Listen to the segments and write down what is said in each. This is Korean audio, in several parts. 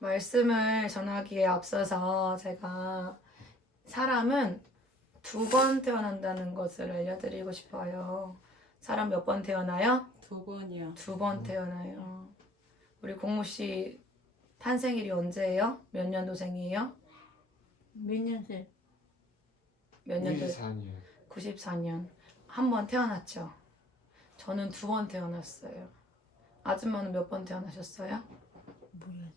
말씀을 전하기에 앞서서 제가 사람은 2번 태어난다는 것을 알려드리고 싶어요. 사람 몇 번 태어나요? 2번이요. 2번 태어나요. 우리 공무 씨 탄생일이 언제예요? 몇 년도생이에요? 몇 년생? 몇 년도? 94년. 94년. 한 번 태어났죠. 저는 2번 태어났어요. 아줌마는 몇 번 태어나셨어요? 몰라요.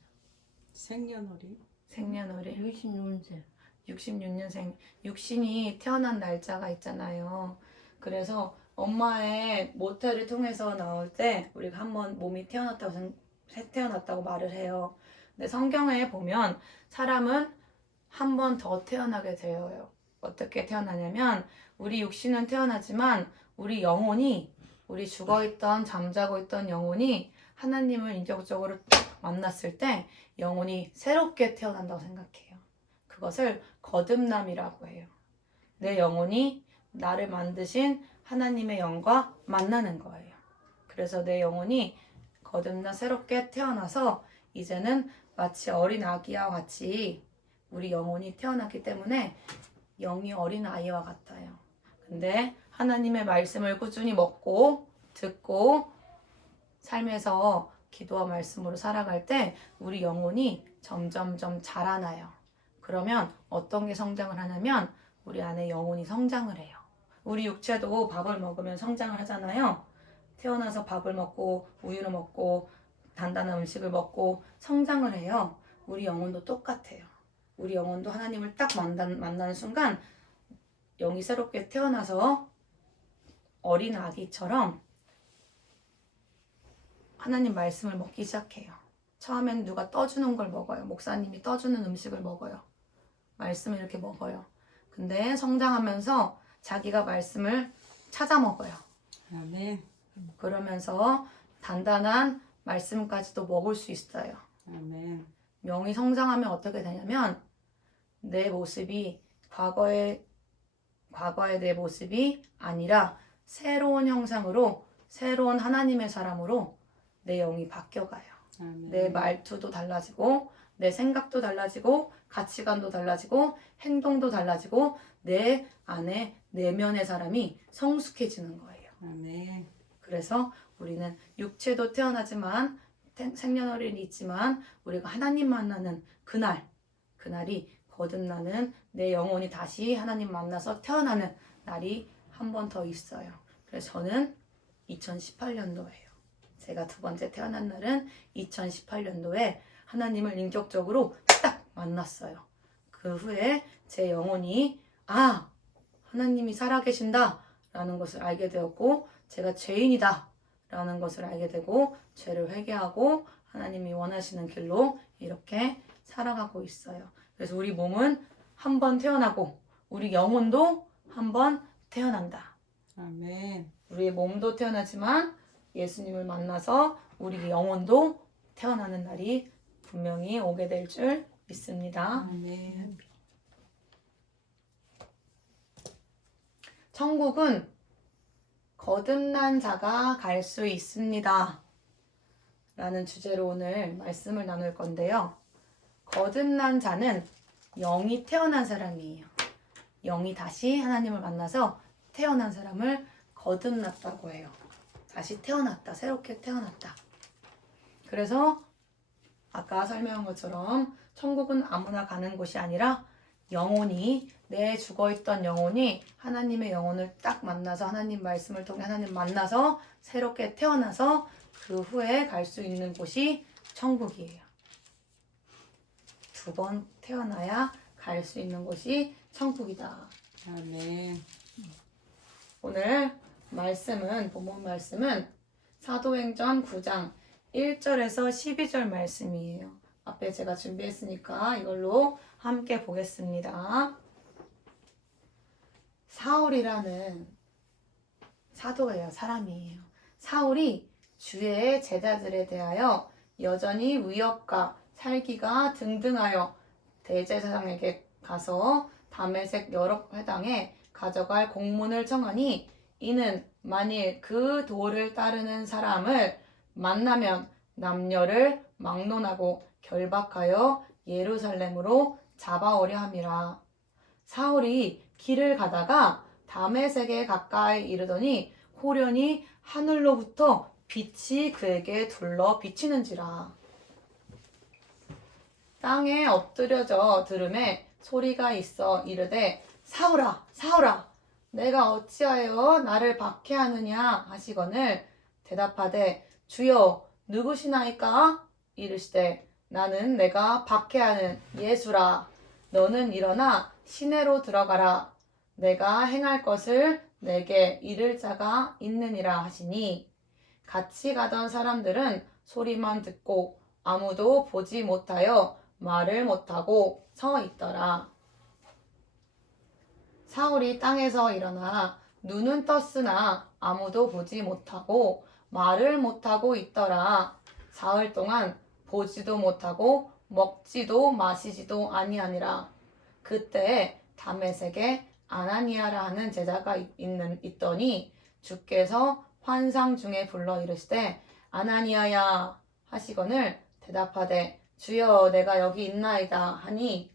생년월일? 생년월일? 66년생. 66년생. 육신이 태어난 날짜가 있잖아요. 그래서 엄마의 모태를 통해서 나올 때 우리가 한번 몸이 태어났다고 말을 해요. 근데 성경에 보면 사람은 한 번 더 태어나게 되어요. 어떻게 태어나냐면 우리 육신은 태어나지만 우리 영혼이, 우리 죽어있던 잠자고 있던 영혼이 하나님을 인격적으로 만났을 때 영혼이 새롭게 태어난다고 생각해요. 그것을 거듭남이라고 해요. 내 영혼이 나를 만드신 하나님의 영과 만나는 거예요. 그래서 내 영혼이 거듭나 새롭게 태어나서 이제는 마치 어린 아기와 같이 우리 영혼이 태어났기 때문에 영이 어린 아이와 같아요. 근데 하나님의 말씀을 꾸준히 먹고 듣고 삶에서 기도와 말씀으로 살아갈 때 우리 영혼이 점점점 자라나요. 그러면 어떤 게 성장을 하냐면 우리 안에 영혼이 성장을 해요. 우리 육체도 밥을 먹으면 성장을 하잖아요. 태어나서 밥을 먹고 우유를 먹고 단단한 음식을 먹고 성장을 해요. 우리 영혼도 똑같아요. 우리 영혼도 하나님을 딱 만나는 순간 영이 새롭게 태어나서 어린 아기처럼 하나님 말씀을 먹기 시작해요. 처음엔 누가 떠주는 걸 먹어요. 목사님이 떠주는 음식을 먹어요. 말씀을 이렇게 먹어요. 근데 성장하면서 자기가 말씀을 찾아 먹어요. 아멘. 그러면서 단단한 말씀까지도 먹을 수 있어요. 아멘. 영이 성장하면 어떻게 되냐면 내 모습이 과거의 내 모습이 아니라 새로운 형상으로 새로운 하나님의 사람으로 내 영이 바뀌어가요. 아멘. 내 말투도 달라지고 내 생각도 달라지고 가치관도 달라지고 행동도 달라지고 내 안에 내면의 사람이 성숙해지는 거예요. 아멘. 그래서 우리는 육체도 태어나지만 생년월일이 있지만 우리가 하나님 만나는 그날이 거듭나는 내 영혼이 다시 하나님 만나서 태어나는 날이 한 번 더 있어요. 그래서 저는 2018년도예요. 제가 2번째 태어난 날은 2018년도에 하나님을 인격적으로 딱 만났어요. 그 후에 제 영혼이 하나님이 살아계신다 라는 것을 알게 되었고 제가 죄인이다 라는 것을 알게 되고 죄를 회개하고 하나님이 원하시는 길로 이렇게 살아가고 있어요. 그래서 우리 몸은 한 번 태어나고 우리 영혼도 한 번 태어난다. 아멘. 우리의 몸도 태어나지만 예수님을 만나서 우리 영혼도 태어나는 날이 분명히 오게 될 줄 믿습니다. 아멘. 천국은 거듭난 자가 갈 수 있습니다. 라는 주제로 오늘 말씀을 나눌 건데요. 거듭난 자는 영이 태어난 사람이에요. 영이 다시 하나님을 만나서 태어난 사람을 거듭났다고 해요. 다시 태어났다. 새롭게 태어났다. 그래서 아까 설명한 것처럼 천국은 아무나 가는 곳이 아니라 영혼이 내 죽어있던 영혼이 하나님의 영혼을 딱 만나서 하나님 말씀을 통해 하나님 만나서 새롭게 태어나서 그 후에 갈 수 있는 곳이 천국이에요. 2번 태어나야 갈 수 있는 곳이 천국이다. 아멘. 오늘 본문 말씀은 사도행전 9장 1절에서 12절 말씀이에요. 앞에 제가 준비했으니까 이걸로 함께 보겠습니다. 사울이라는 사도예요. 사람이에요. 사울이 주의 제자들에 대하여 여전히 위협과 살기가 등등하여 대제사장에게 가서 다메섹 여러 회당에 가져갈 공문을 청하니 이는 만일 그 도를 따르는 사람을 만나면 남녀를 막론하고 결박하여 예루살렘으로 잡아오려 함이라. 사울이 길을 가다가 다메섹에 가까이 이르더니 호련히 하늘로부터 빛이 그에게 둘러 비치는지라. 땅에 엎드려져 들음에 소리가 있어 이르되 사울아 사울아 내가 어찌하여 나를 박해하느냐 하시거늘 대답하되 주여 누구시나이까 이르시되 나는 내가 박해하는 예수라. 너는 일어나 시내로 들어가라. 내가 행할 것을 내게 이를 자가 있느니라 하시니 같이 가던 사람들은 소리만 듣고 아무도 보지 못하여 말을 못하고 서 있더라. 사울이 땅에서 일어나 눈은 떴으나 아무도 보지 못하고 말을 못하고 있더라. 사흘 동안 보지도 못하고 먹지도 마시지도 아니하니라. 그때 다메섹에 아나니아라 하는 제자가 있더니 주께서 환상 중에 불러 이르시되 아나니아야 하시거늘 대답하되 주여 내가 여기 있나이다 하니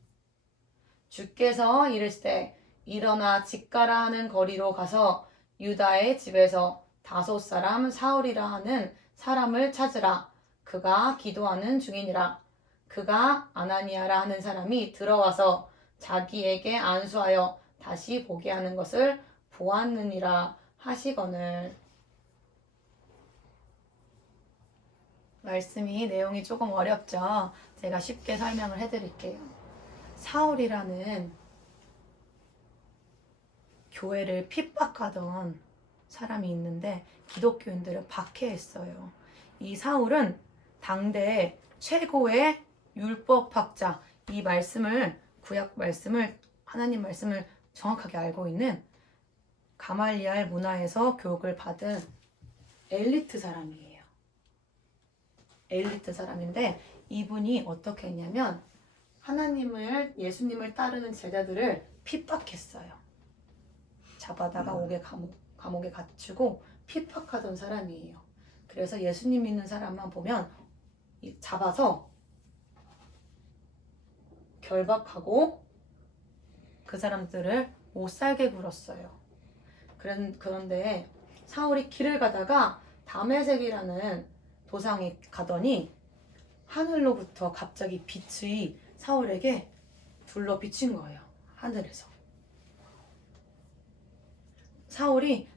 주께서 이르시되 일어나 직가라 하는 거리로 가서 유다의 집에서 5 사울이라 하는 사람을 찾으라. 그가 기도하는 중이니라. 그가 아나니아라 하는 사람이 들어와서 자기에게 안수하여 다시 보게 하는 것을 보았느니라 하시거늘. 말씀이 내용이 조금 어렵죠. 제가 쉽게 설명을 해드릴게요. 사울이라는 교회를 핍박하던 사람이 있는데 기독교인들을 박해했어요. 이 사울은 당대 최고의 율법학자, 이 말씀을 구약 말씀을 하나님 말씀을 정확하게 알고 있는 가말리알 문화에서 교육을 받은 엘리트 사람이에요. 엘리트 사람인데 이분이 어떻게 했냐면 예수님을 따르는 제자들을 핍박했어요. 잡아다가 감옥에 갇히고 핍박하던 사람이에요. 그래서 예수님 믿는 사람만 보면 잡아서 결박하고 그 사람들을 못 살게 굴었어요. 그런데 사울이 길을 가다가 다메섹이라는 도상에 가더니 하늘로부터 갑자기 빛이 사울에게 둘러 비친 거예요. 하늘에서. 사울이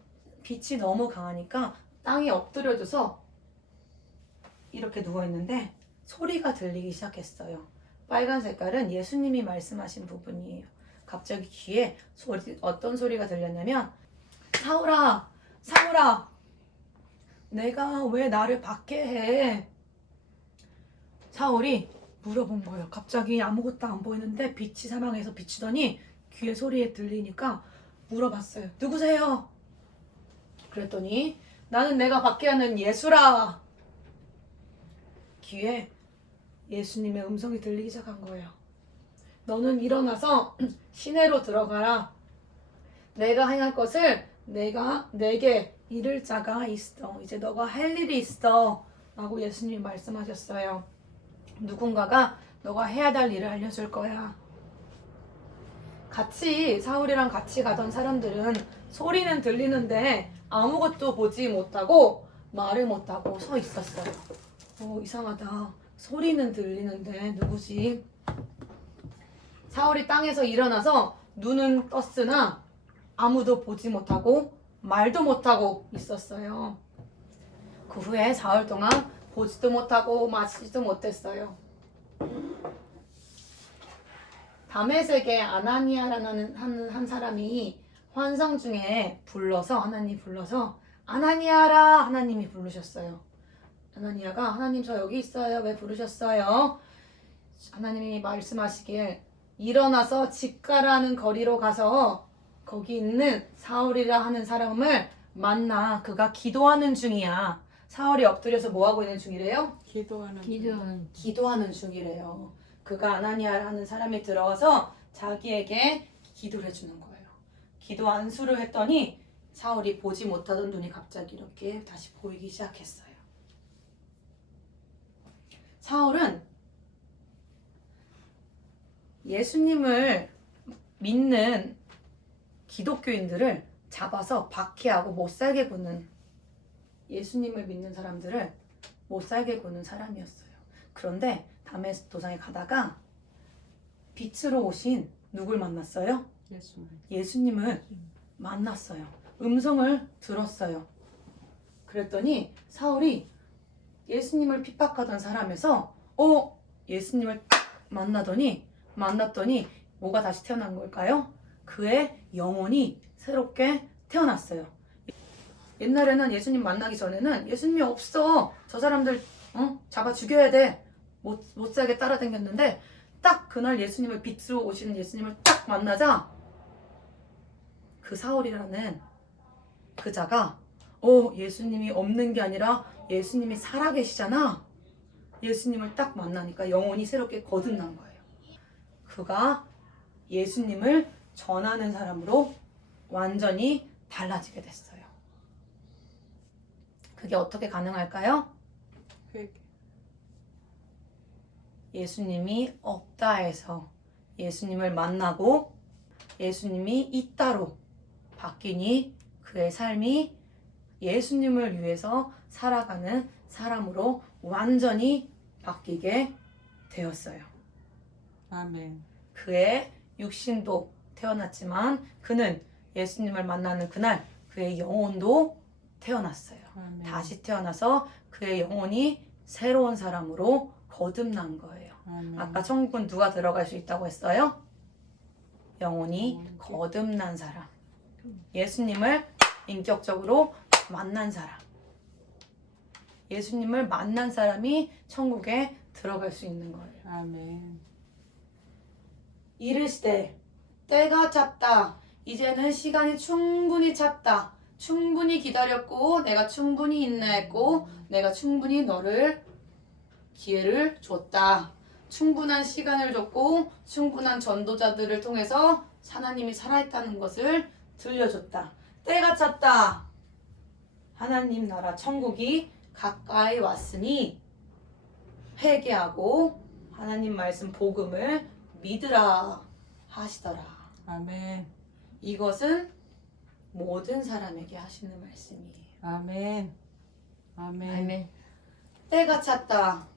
빛이 너무 강하니까 땅에 엎드려져서 이렇게 누워있는데 소리가 들리기 시작했어요. 빨간 색깔은 예수님이 말씀하신 부분이에요. 갑자기 귀에 어떤 소리가 들렸냐면 사울아 사울아 내가 왜 나를 박해해? 사울이 물어본 거예요. 갑자기 아무것도 안 보이는데 빛이 사방에서 비치더니 귀에 소리에 들리니까 물어봤어요. 누구세요? 그랬더니 나는 내가 박해하는 예수라. 귀에 예수님의 음성이 들리기 시작한 거예요. 너는 일어나서 시내로 들어가라. 내가 행할 것을 내게 이를 자가 있어. 이제 너가 할 일이 있어. 라고 예수님이 말씀하셨어요. 누군가가 너가 해야 될 일을 알려줄 거야. 사울이랑 같이 가던 사람들은 소리는 들리는데 아무것도 보지 못하고 말을 못하고 서 있었어요. 이상하다. 소리는 들리는데 누구지? 사울이 땅에서 일어나서 눈은 떴으나 아무도 보지 못하고 말도 못하고 있었어요. 그 후에 사흘 동안 보지도 못하고 마시지도 못했어요. 다메섹에 아나니아라는 한 사람이 환상 중에 하나님 불러서 아나니아라 하나님이 부르셨어요. 아나니아가 하나님 저 여기 있어요. 왜 부르셨어요? 하나님이 말씀하시길 일어나서 직가라는 거리로 가서 거기 있는 사울이라 하는 사람을 만나. 그가 기도하는 중이야. 사울이 엎드려서 뭐 하고 있는 중이래요? 기도하는 중이래요. 그가 아나니아라는 사람이 들어와서 자기에게 기도를 해주는 거예요. 기도 안수를 했더니 사울이 보지 못하던 눈이 갑자기 이렇게 다시 보이기 시작했어요. 사울은 예수님을 믿는 기독교인들을 잡아서 박해하고 못살게 구는, 예수님을 믿는 사람들을 못살게 구는 사람이었어요. 그런데 다메섹 도상에 가다가 빛으로 오신 누굴 만났어요? 예수님을 만났어요. 음성을 들었어요. 그랬더니 사울이 예수님을 핍박하던 사람에서 예수님을 딱 만났더니 뭐가 다시 태어난 걸까요? 그의 영혼이 새롭게 태어났어요. 옛날에는 예수님 만나기 전에는 예수님이 없어, 저 사람들 잡아 죽여야 돼, 못 살게 따라다녔는데 딱 그날 예수님을 빛으로 오시는 예수님을 딱 만나자 그 사울이라는 그 자가 예수님이 없는 게 아니라 예수님이 살아계시잖아. 예수님을 딱 만나니까 영혼이 새롭게 거듭난 거예요. 그가 예수님을 전하는 사람으로 완전히 달라지게 됐어요. 그게 어떻게 가능할까요? 예수님이 없다 해서 예수님을 만나고 예수님이 있다로 바뀌니 그의 삶이 예수님을 위해서 살아가는 사람으로 완전히 바뀌게 되었어요. 아멘. 그의 육신도 태어났지만 그는 예수님을 만나는 그날 그의 영혼도 태어났어요. 아멘. 다시 태어나서 그의 영혼이 새로운 사람으로 거듭난 거예요. 아멘. 아까 천국은 누가 들어갈 수 있다고 했어요? 영혼이 영혼이. 거듭난 사람. 예수님을 인격적으로 만난 사람. 예수님을 만난 사람이 천국에 들어갈 수 있는 거예요. 아멘. 이르시되 때가 찼다. 이제는 시간이 충분히 찼다. 충분히 기다렸고 내가 충분히 인내했고 내가 충분히 너를 기회를 줬다. 충분한 시간을 줬고 충분한 전도자들을 통해서 하나님이 살아있다는 것을 들려줬다. 때가 찼다. 하나님 나라 천국이 가까이 왔으니 회개하고 하나님 말씀 복음을 믿으라 하시더라. 아멘. 이것은 모든 사람에게 하시는 말씀이에요. 아멘. 아멘. 때가 찼다.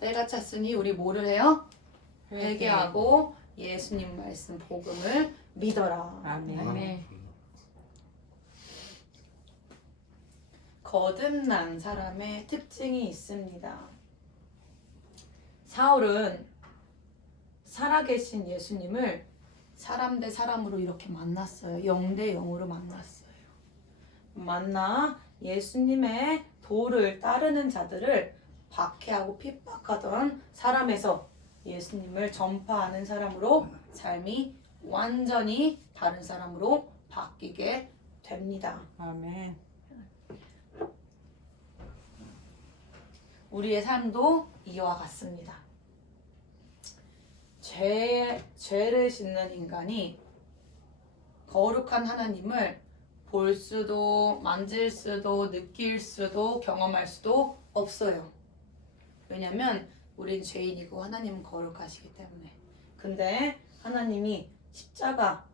때가 찼으니 우리 뭐를 해요? 회개하고 예수님 말씀 복음을 믿어라. 아멘. 거듭난 사람의 특징이 있습니다. 사울은 살아계신 예수님을 사람 대 사람으로 이렇게 만났어요. 영 대 영으로 만났어요. 만나 예수님의 도를 따르는 자들을 박해하고 핍박하던 사람에서 예수님을 전파하는 사람으로 삶이 완전히 다른 사람으로 바뀌게 됩니다. 아멘. 우리의 삶도 이와 같습니다. 죄를 짓는 인간이 거룩한 하나님을 볼 수도 만질 수도 느낄 수도 경험할 수도 없어요. 왜냐면 우린 죄인이고 하나님은 거룩하시기 때문에. 근데 하나님이 십자가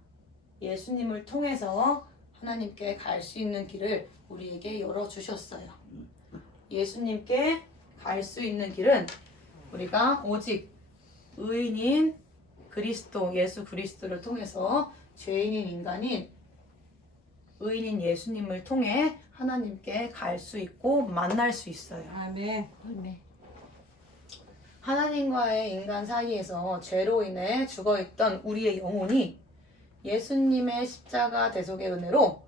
예수님을 통해서 하나님께 갈 수 있는 길을 우리에게 열어주셨어요. 예수님께 갈 수 있는 길은 우리가 오직 의인인 그리스도, 예수 그리스도를 통해서 죄인인 인간인 의인인 예수님을 통해 하나님께 갈 수 있고 만날 수 있어요. 아멘. 하나님과의 인간 사이에서 죄로 인해 죽어있던 우리의 영혼이 예수님의 십자가 대속의 은혜로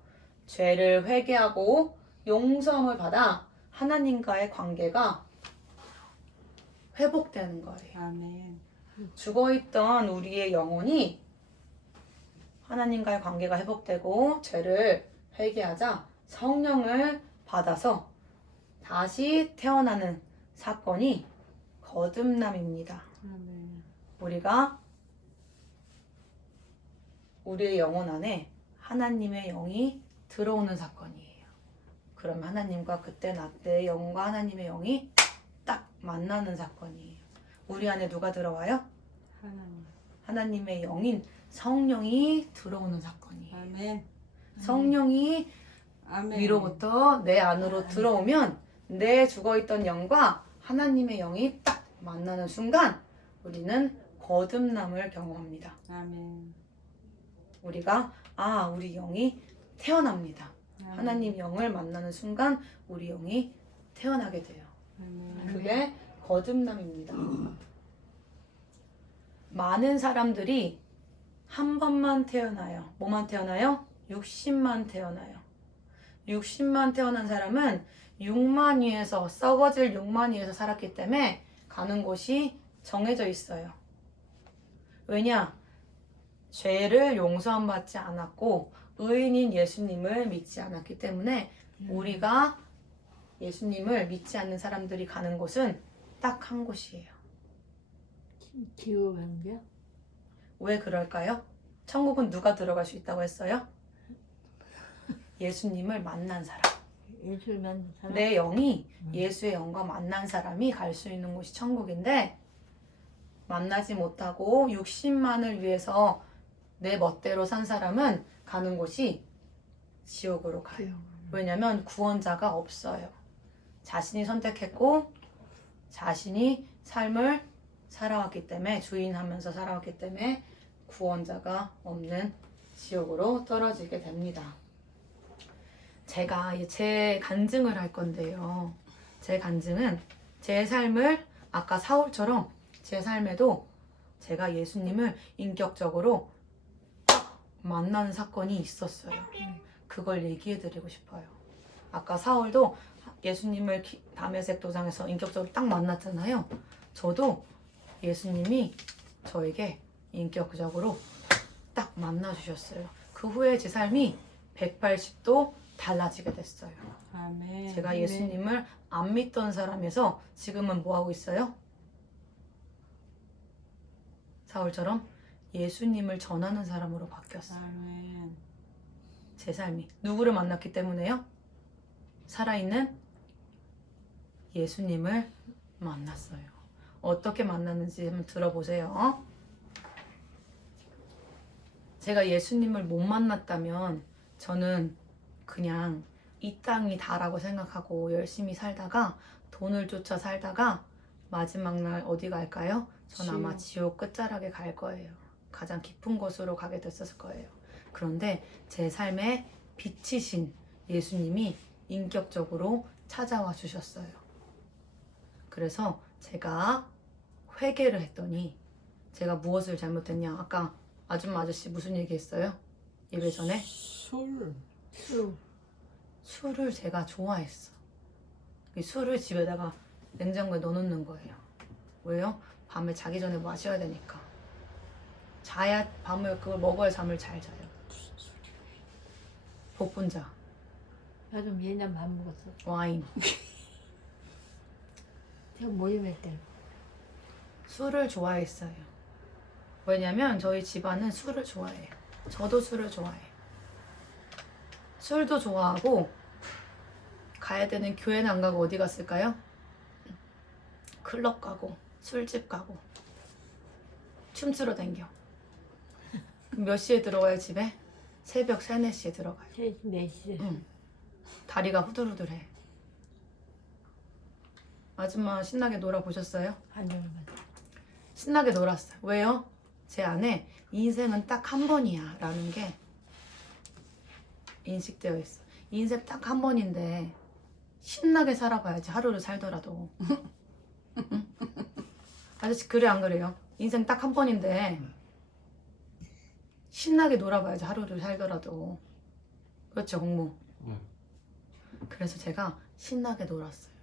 죄를 회개하고 용서함을 받아 하나님과의 관계가 회복되는 거예요. 아멘. 죽어있던 우리의 영혼이 하나님과의 관계가 회복되고 죄를 회개하자 성령을 받아서 다시 태어나는 사건이 거듭남입니다. 아멘. 우리가 우리의 영혼 안에 하나님의 영이 들어오는 사건이에요. 그럼 하나님과 그때 나 때 영과 하나님의 영이 딱 만나는 사건이에요. 우리 안에 누가 들어와요? 하나님. 하나님의 영인 성령이 들어오는 사건이에요. 아멘. 성령이 아멘. 위로부터 내 안으로 들어오면 내 죽어있던 영과 하나님의 영이 딱 만나는 순간 우리는 거듭남을 경험합니다. 아멘. 우리가 우리 영이 태어납니다. 아멘. 하나님 영을 만나는 순간 우리 영이 태어나게 돼요. 아멘. 그게 거듭남입니다. 많은 사람들이 한 번만 태어나요. 뭐만 태어나요? 60만 태어나요. 60만 태어난 사람은 6만 위에서 썩어질 6만 위에서 살았기 때문에 가는 곳이 정해져 있어요. 왜냐? 죄를 용서함 받지 않았고 의인인 예수님을 믿지 않았기 때문에 우리가 예수님을 믿지 않는 사람들이 가는 곳은 딱 한 곳이에요. 지옥 가는 거야? 왜 그럴까요? 천국은 누가 들어갈 수 있다고 했어요? 예수님을 만난 사람. 예술만 사람? 내 영이 예수의 영과 만난 사람이 갈 수 있는 곳이 천국인데 만나지 못하고 60만을 위해서 내 멋대로 산 사람은 가는 곳이 지옥으로 가요. 왜냐면 구원자가 없어요. 자신이 선택했고 자신이 삶을 살아왔기 때문에 주인하면서 살아왔기 때문에 구원자가 없는 지옥으로 떨어지게 됩니다. 제가 제 간증을 할 건데요. 제 간증은 제 삶을 아까 사울처럼 제 삶에도 제가 예수님을 인격적으로 만나는 사건이 있었어요. 그걸 얘기해 드리고 싶어요. 아까 사울도 예수님을 다메섹 도상에서 인격적으로 딱 만났잖아요. 저도 예수님이 저에게 인격적으로 딱 만나주셨어요. 그 후에 제 삶이 180도 달라지게 됐어요. 아멘. 제가 예수님을 안 믿던 사람에서 지금은 뭐 하고 있어요? 사울처럼 예수님을 전하는 사람으로 바뀌었어요. 아멘. 제 삶이 누구를 만났기 때문에요? 살아있는 예수님을 만났어요. 어떻게 만났는지 한번 들어보세요. 제가 예수님을 못 만났다면 저는 그냥 이 땅이 다라고 생각하고 열심히 살다가 돈을 쫓아 살다가 마지막 날 어디 갈까요? 전 아마 지옥 끝자락에 갈 거예요. 가장 깊은 곳으로 가게 됐었을 거예요. 그런데 제 삶에 빛이신 예수님이 인격적으로 찾아와 주셨어요. 그래서 제가 회개를 했더니 제가 무엇을 잘못했냐? 아까 아줌마 아저씨 무슨 얘기했어요? 예배 전에? 술. 술을 제가 좋아했어. 이 술을 집에다가 냉장고에 넣어놓는 거예요. 왜요? 밤에 자기 전에 마셔야 되니까. 자야 밤에 그걸 먹어야 잠을 잘 자요. 복분자, 나도 옛날 밥 먹었어. 와인, 제가 모임할 때. 술을 좋아했어요. 왜냐면 저희 집안은 술을 좋아해요. 저도 술을 좋아해요. 술도 좋아하고 가야 되는 교회는 안 가고 어디 갔을까요? 클럽 가고 술집 가고 춤추러 댕겨. 그럼 몇 시에 들어와요 집에? 새벽 3, 4시에 들어가요. 3시, 4시. 응. 다리가 후들후들해. 아줌마 신나게 놀아보셨어요? 아니요. 신나게 놀았어요. 왜요? 제 안에 인생은 딱 한 번이야 라는 게 인식되어 있어. 인생 딱 한 번인데 신나게 살아봐야지. 하루를 살더라도. 응? 아저씨 그래 안 그래요? 인생 딱 한 번인데 신나게 놀아봐야지. 하루를 살더라도. 그렇죠 공무? 그래서 제가 신나게 놀았어요.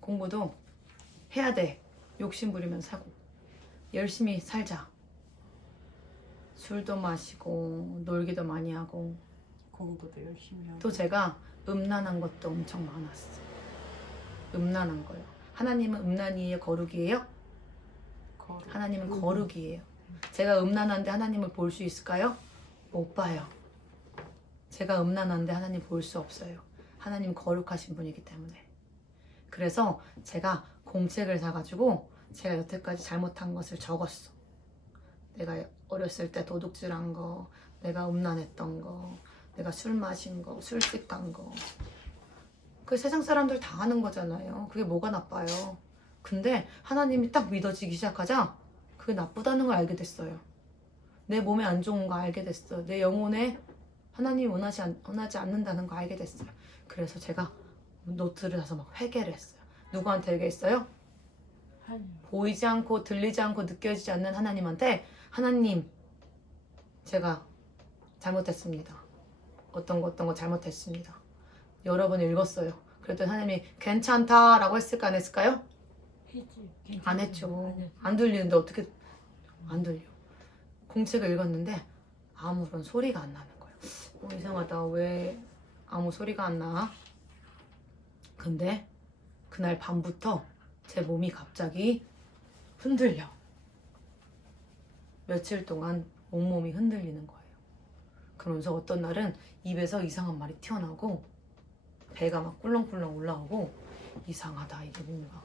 공부도 해야 돼. 욕심 부리면서 하고 열심히 살자. 술도 마시고 놀기도 많이 하고 공부도 열심히 하고. 또 제가 음란한 것도 엄청 많았어. 음란한 거요. 하나님은 음란이에요? 거룩이에요? 거룩. 하나님은 거룩이에요. 제가 음란한데 하나님을 볼 수 있을까요? 못 봐요. 제가 음란한데 하나님 볼 수 없어요. 하나님 거룩하신 분이기 때문에. 그래서 제가 공책을 사가지고 제가 여태까지 잘못한 것을 적었어. 내가 어렸을 때 도둑질한 거, 내가 음란했던 거, 내가 술 마신 거, 술집 간 거. 그 세상 사람들 다 하는 거잖아요. 그게 뭐가 나빠요. 근데 하나님이 딱 믿어지기 시작하자 그게 나쁘다는 걸 알게 됐어요. 내 몸에 안 좋은 거 알게 됐어. 내 영혼에 하나님이 원하지 않는다는 거 알게 됐어요. 그래서 제가 노트를 사서 막 회개를 했어요. 누구한테 회개했어요? 보이지 않고 들리지 않고 느껴지지 않는 하나님한테 하나님 제가 잘못했습니다. 어떤 거 잘못했습니다. 여러 번 읽었어요. 그랬더니 하나님이 괜찮다라고 했을까 안 했을까요? 했지. 안 했죠. 안 들리는데 어떻게 안 들려. 공책을 읽었는데 아무런 소리가 안 나는 거예요. 이상하다. 왜 아무 소리가 안 나? 근데 그날 밤부터 제 몸이 갑자기 흔들려. 며칠 동안 온몸이 흔들리는 거예요. 그러면서 어떤 날은 입에서 이상한 말이 튀어나오고 배가 막 꿀렁꿀렁 올라오고 이상하다 이게 뭔가.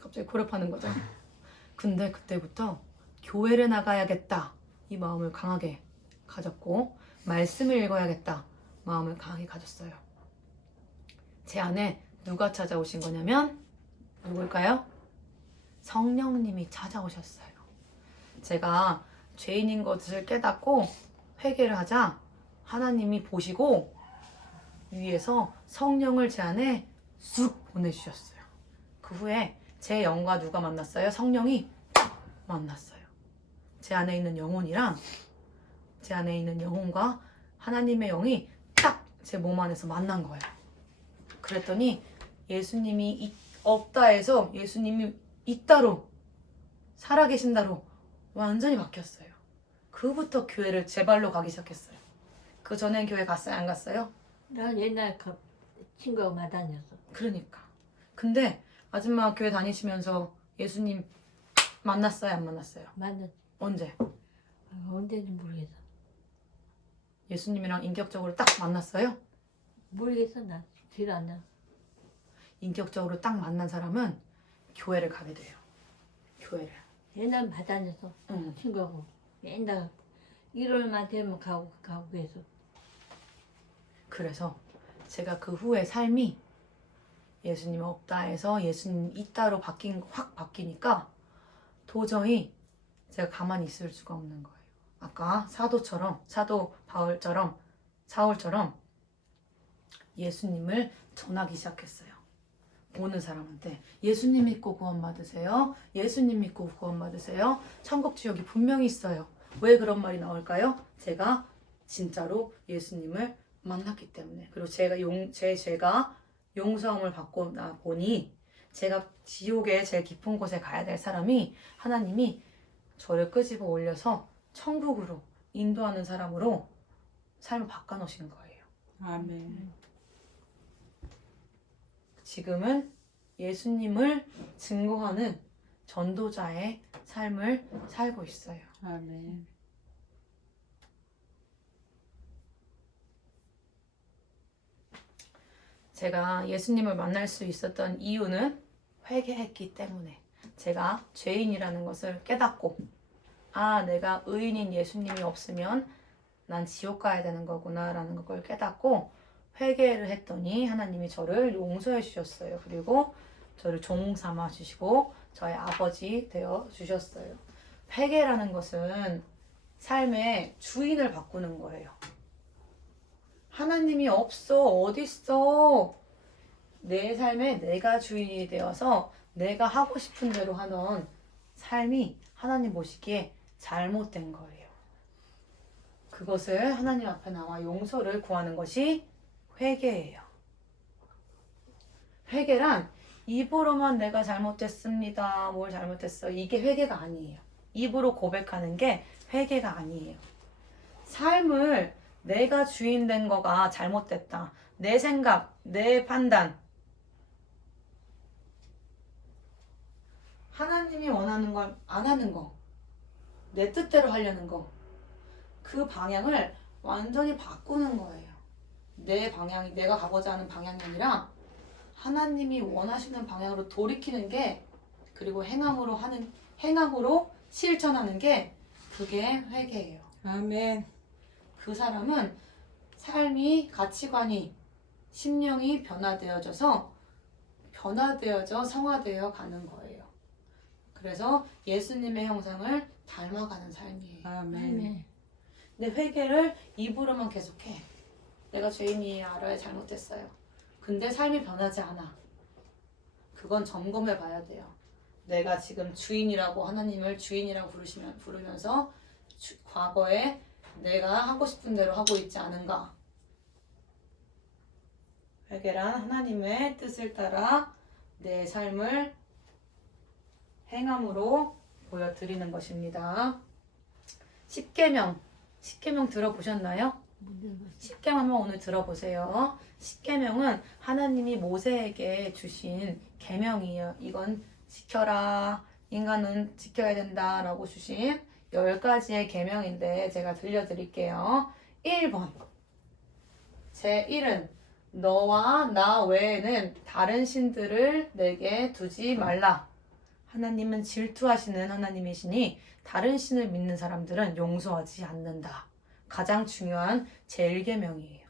갑자기 고랩하는 거죠. 근데 그때부터 교회를 나가야겠다 이 마음을 강하게 가졌고 말씀을 읽어야겠다 마음을 강하게 가졌어요. 제 안에 누가 찾아오신 거냐면 누굴까요? 성령님이 찾아오셨어요. 제가 죄인인 것을 깨닫고 회개를 하자 하나님이 보시고 위에서 성령을 제 안에 쑥 보내주셨어요. 그 후에 제 영과 누가 만났어요? 성령이 딱 만났어요. 제 안에 있는 영혼이랑 제 안에 있는 영혼과 하나님의 영이 딱 제 몸 안에서 만난 거예요. 그랬더니 예수님이 없다 해서 예수님이 있다로 살아계신다로 완전히 바뀌었어요. 그부터 교회를 제 발로 가기 시작했어요. 그 전엔 교회 갔어요? 안 갔어요? 난 옛날 그 친구하고 다녔어. 그러니까. 근데 아줌마 교회 다니시면서 예수님 만났어요? 안 만났어요? 만났지. 언제? 언제인지 모르겠어. 예수님이랑 인격적으로 딱 만났어요? 모르겠어 나. 길 안 나. 인격적으로 딱 만난 사람은 교회를 가게 돼요. 교회를. 옛날 다녔어. 응. 친구하고 맨날 일요일만 되면 가고 해서. 그래서 제가 그 후에 삶이 예수님 없다 해서 예수님 있다로 확 바뀌니까 도저히 제가 가만히 있을 수가 없는 거예요. 아까 사도 바울처럼 사울처럼 예수님을 전하기 시작했어요. 오는 사람한테 예수님 믿고 구원 받으세요. 예수님 믿고 구원 받으세요. 천국 지옥이 분명히 있어요. 왜 그런 말이 나올까요? 제가 진짜로 예수님을 만났기 때문에. 그리고 제가 죄가 용서함을 받고 나 보니 제가 지옥의 제일 깊은 곳에 가야 될 사람이 하나님이 저를 끄집어 올려서 천국으로 인도하는 사람으로 삶을 바꿔놓으신 거예요. 아멘. 지금은 예수님을 증거하는 전도자의 삶을 살고 있어요. 아멘. 제가 예수님을 만날 수 있었던 이유는 회개했기 때문에 제가 죄인이라는 것을 깨닫고 내가 의인인 예수님이 없으면 난 지옥 가야 되는 거구나 라는 걸 깨닫고 회개를 했더니 하나님이 저를 용서해 주셨어요. 그리고 저를 종 삼아 주시고 저의 아버지 되어 주셨어요. 회개라는 것은 삶의 주인을 바꾸는 거예요. 하나님이 없어 어딨어. 내 삶에 내가 주인이 되어서 내가 하고 싶은 대로 하는 삶이 하나님 보시기에 잘못된 거예요. 그것을 하나님 앞에 나와 용서를 구하는 것이 회개예요. 회개란 입으로만 내가 잘못했습니다. 뭘 잘못했어. 이게 회개가 아니에요. 입으로 고백하는 게 회개가 아니에요. 삶을 내가 주인 된 거가 잘못됐다. 내 생각, 내 판단. 하나님이 원하는 걸 안 하는 거. 내 뜻대로 하려는 거. 그 방향을 완전히 바꾸는 거예요. 내 방향이 내가 가고자 하는 방향이 아니라 하나님이 원하시는 방향으로 돌이키는 게 그리고 행함으로 실천하는 게 그게 회개예요. 아멘. 그 사람은 삶이 가치관이 심령이 변화되어져 성화되어 가는 거예요. 그래서 예수님의 형상을 닮아가는 삶이에요. 아멘. 근데 회개를 입으로만 계속해. 내가 죄인이에요. 알아요. 잘못했어요. 근데 삶이 변하지 않아. 그건 점검해 봐야 돼요. 내가 지금 주인이라고 하나님을 주인이라고 부르면서 과거에 내가 하고 싶은 대로 하고 있지 않은가? 회개란 하나님의 뜻을 따라 내 삶을 행함으로 보여드리는 것입니다. 십계명 들어보셨나요? 십계명 한번 오늘 들어보세요. 십계명은 하나님이 모세에게 주신 계명이에요. 이건 지켜라. 인간은 지켜야 된다라고 주신 10가지의 계명인데 제가 들려드릴게요. 1번. 제1은 너와 나 외에는 다른 신들을 내게 두지 말라. 하나님은 질투하시는 하나님이시니 다른 신을 믿는 사람들은 용서하지 않는다. 가장 중요한 제1계명이에요.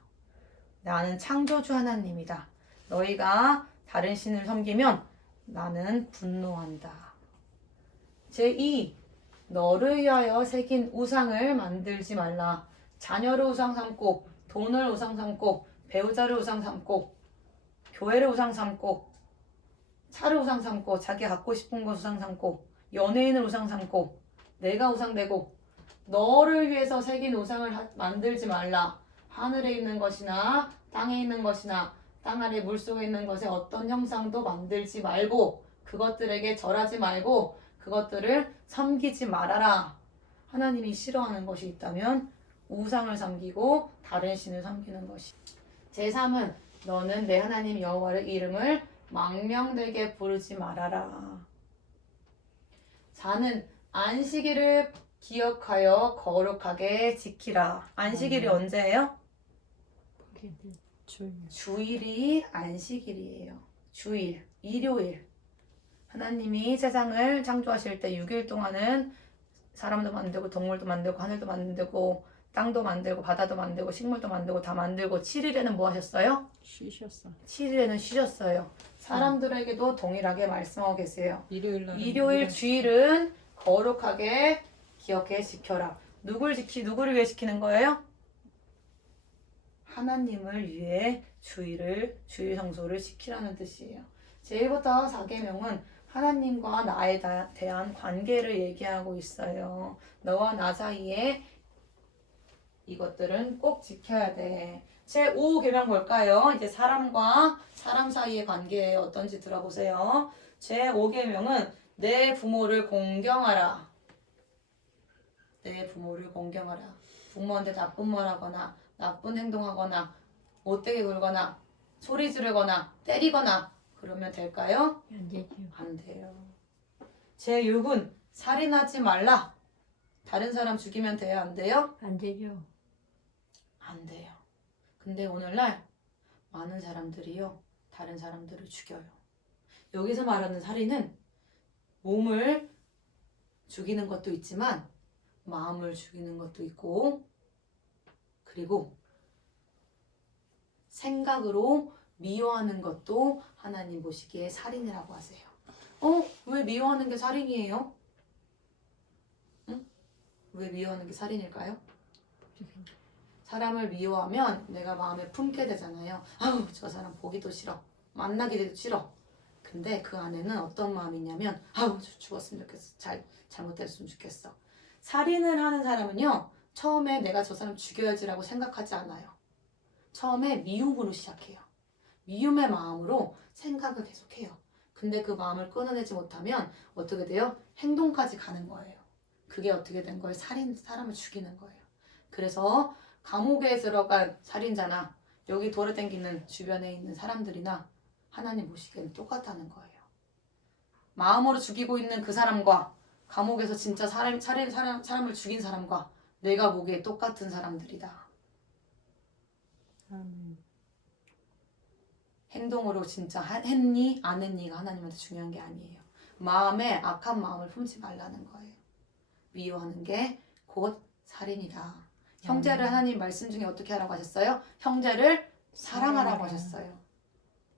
나는 창조주 하나님이다. 너희가 다른 신을 섬기면 나는 분노한다. 제2. 너를 위하여 새긴 우상을 만들지 말라. 자녀를 우상 삼고 돈을 우상 삼고 배우자를 우상 삼고 교회를 우상 삼고 차를 우상 삼고 자기 갖고 싶은 것 우상 삼고 연예인을 우상 삼고 내가 우상되고 너를 위해서 새긴 우상을 만들지 말라. 하늘에 있는 것이나 땅에 있는 것이나 땅 아래 물속에 있는 것에 어떤 형상도 만들지 말고 그것들에게 절하지 말고 그것들을 섬기지 말아라. 하나님이 싫어하는 것이 있다면 우상을 섬기고 다른 신을 섬기는 것이. 제3은 너는 내 하나님 여호와의 이름을 망령되게 부르지 말아라. 4는 안식일을 기억하여 거룩하게 지키라. 안식일이 언제예요? 주일이 안식일이에요. 주일, 일요일. 하나님이 세상을 창조하실 때 6일 동안은 사람도 만들고 동물도 만들고 하늘도 만들고 땅도 만들고 바다도 만들고 식물도 만들고 다 만들고 7일에는 뭐 하셨어요? 쉬셨어. 7일에는 쉬셨어요. 사람들에게도 동일하게 말씀하고 계세요. 일요일 주일은 거룩하게 기억해 지켜라. 누구를 위해 지키는 거예요? 하나님을 위해 주일 성소를 지키라는 뜻이에요. 제1부터 4계명은 하나님과 나에 대한 관계를 얘기하고 있어요. 너와 나 사이에 이것들은 꼭 지켜야 돼. 제5계명 볼까요? 이제 사람과 사람 사이의 관계 어떤지 들어보세요. 제5계명은 내 부모를 공경하라. 내 부모를 공경하라. 부모한테 나쁜 말 하거나 나쁜 행동하거나 못되게 굴거나 소리 지르거나 때리거나 그러면 될까요? 안 되죠. 안 돼요. 제6은 살인하지 말라. 다른 사람 죽이면 돼요? 안 돼요? 안 되죠. 안 돼요. 근데 오늘날 많은 사람들이요. 다른 사람들을 죽여요. 여기서 말하는 살인은 몸을 죽이는 것도 있지만 마음을 죽이는 것도 있고 그리고 생각으로 미워하는 것도 하나님 보시기에 살인이라고 하세요. 왜 미워하는 게 살인이에요? 응? 왜 미워하는 게 살인일까요? 사람을 미워하면 내가 마음에 품게 되잖아요. 아우 저 사람 보기도 싫어. 만나기도 싫어. 근데 그 안에는 어떤 마음이 있냐면 아우 저 죽었으면 좋겠어. 잘못했으면 좋겠어. 살인을 하는 사람은요. 처음에 내가 저 사람 죽여야지라고 생각하지 않아요. 처음에 미움으로 시작해요. 미움의 마음으로 생각을 계속해요. 근데 그 마음을 끊어내지 못하면 어떻게 돼요? 행동까지 가는 거예요. 그게 어떻게 된 거예요? 사람을 죽이는 거예요. 그래서 감옥에 들어간 살인자나 여기 돌아다니는 주변에 있는 사람들이나 하나님 보시기에는 똑같다는 거예요. 마음으로 죽이고 있는 그 사람과 감옥에서 진짜 사람을 죽인 사람과 내가 보기에 똑같은 사람들이다. 아멘. 행동으로 진짜 했니 안 했니가 하나님한테 중요한 게 아니에요. 마음에 악한 마음을 품지 말라는 거예요. 미워하는 게 곧 살인이다. 형제를 하나님 말씀 중에 어떻게 하라고 하셨어요? 형제를 사랑하라고 하셨어요.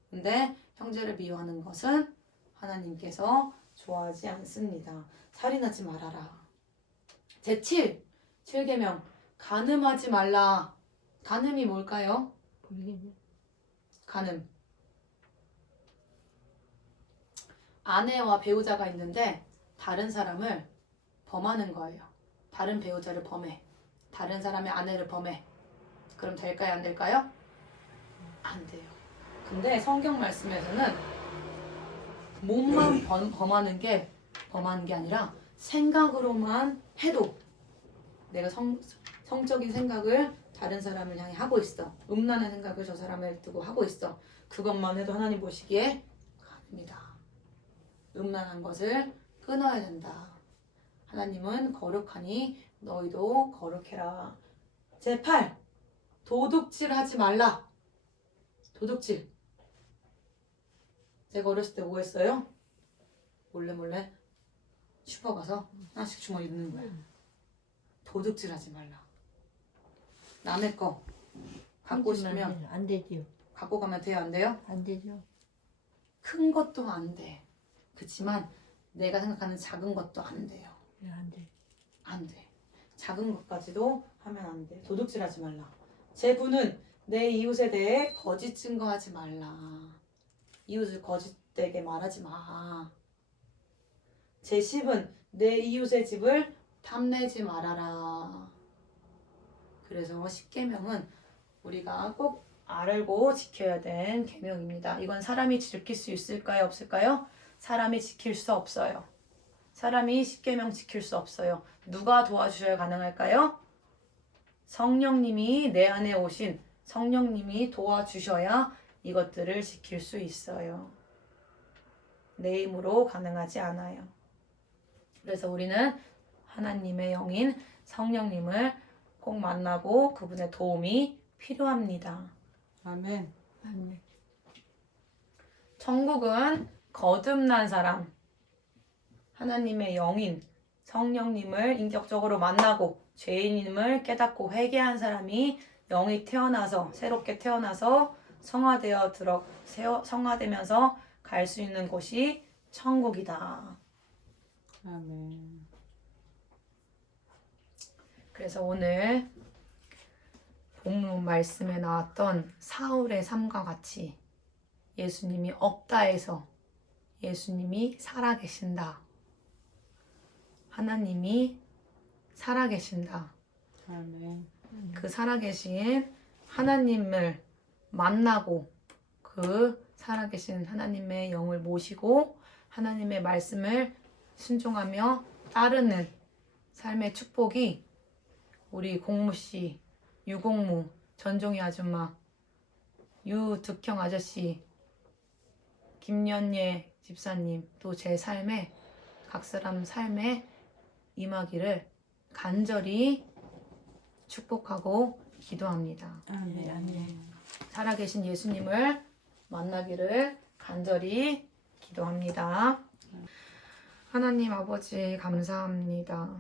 근데 형제를 미워하는 것은 하나님께서 좋아하지 않습니다. 살인하지 말아라. 제7, 7계명 간음하지 말라. 간음이 뭘까요? 모르겠네. 간음. 아내와 배우자가 있는데 다른 사람을 범하는 거예요. 다른 배우자를 범해. 다른 사람의 아내를 범해. 그럼 될까요? 안 될까요? 안 돼요. 근데 성경 말씀에서는 몸만 범하는 게 아니라 생각으로만 해도 내가 성적인 생각을 다른 사람을 향해 하고 있어. 음란한 생각을 저 사람을 두고 하고 있어. 그것만 해도 하나님 보시기에 간음이다. 음란한 것을 끊어야 된다. 하나님은 거룩하니 너희도 거룩해라. 제8. 도둑질 하지 말라. 도둑질. 제가 어렸을 때 뭐 했어요? 몰래 슈퍼 가서 하나씩 주머니에 넣는 거야. 도둑질 하지 말라. 남의 거 갖고 싶으면 안 되지요. 갖고 가면 돼요? 안 돼요? 안 되죠. 큰 것도 안 돼. 그치만 내가 생각하는 작은 것도 안 돼요. 왜 안 돼? 안 돼. 작은 것까지도 하면 안 돼. 도둑질 하지 말라. 제9는 내 이웃에 대해 거짓 증거하지 말라. 이웃을 거짓되게 말하지 마. 제10은 내 이웃의 집을 탐내지 말아라. 그래서 10계명은 우리가 꼭 알고 지켜야 된 계명입니다. 이건 사람이 지킬 수 있을까요? 없을까요? 사람이 지킬 수 없어요. 사람이 10계명 지킬 수 없어요. 누가 도와주셔야 가능할까요? 성령님이 내 안에 오신 성령님이 도와주셔야 이것들을 지킬 수 있어요. 내 힘으로 가능하지 않아요. 그래서 우리는 하나님의 영인 성령님을 꼭 만나고 그분의 도움이 필요합니다. 아멘. 아멘. 천국은 거듭난 사람, 하나님의 영인 성령님을 인격적으로 만나고 죄인임을 깨닫고 회개한 사람이 영이 태어나서 새롭게 태어나서 성화되면서 갈 수 있는 곳이 천국이다. 아멘. 그래서 오늘 본문 말씀에 나왔던 사울의 삶과 같이 예수님이 없다 해서 예수님이 살아계신다. 하나님이 살아계신다. 아멘. 그 살아계신 하나님을 만나고 그 살아계신 하나님의 영을 모시고 하나님의 말씀을 순종하며 따르는 삶의 축복이 우리 공무씨, 유공무, 전종희 아줌마, 유득형 아저씨, 김연예 집사님 또 제 삶에 각 사람 삶에 임하기를 간절히 축복하고 기도합니다. 아멘. 아멘. 살아계신 예수님을 만나기를 간절히 기도합니다. 하나님 아버지 감사합니다.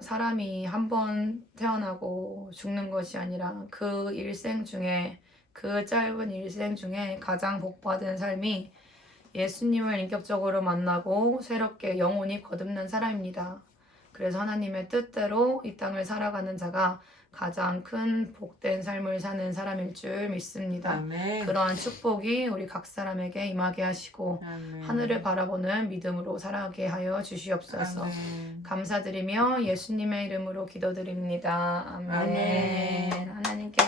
사람이 한 번 태어나고 죽는 것이 아니라 그 일생 중에 그 짧은 일생 중에 가장 복받은 삶이 예수님을 인격적으로 만나고 새롭게 영혼이 거듭난 사람입니다. 그래서 하나님의 뜻대로 이 땅을 살아가는 자가 가장 큰 복된 삶을 사는 사람일 줄 믿습니다. 아멘. 그러한 축복이 우리 각 사람에게 임하게 하시고 아멘. 하늘을 바라보는 믿음으로 살아가게 하여 주시옵소서. 아멘. 감사드리며 예수님의 이름으로 기도드립니다. 아멘. 아멘. 하나님께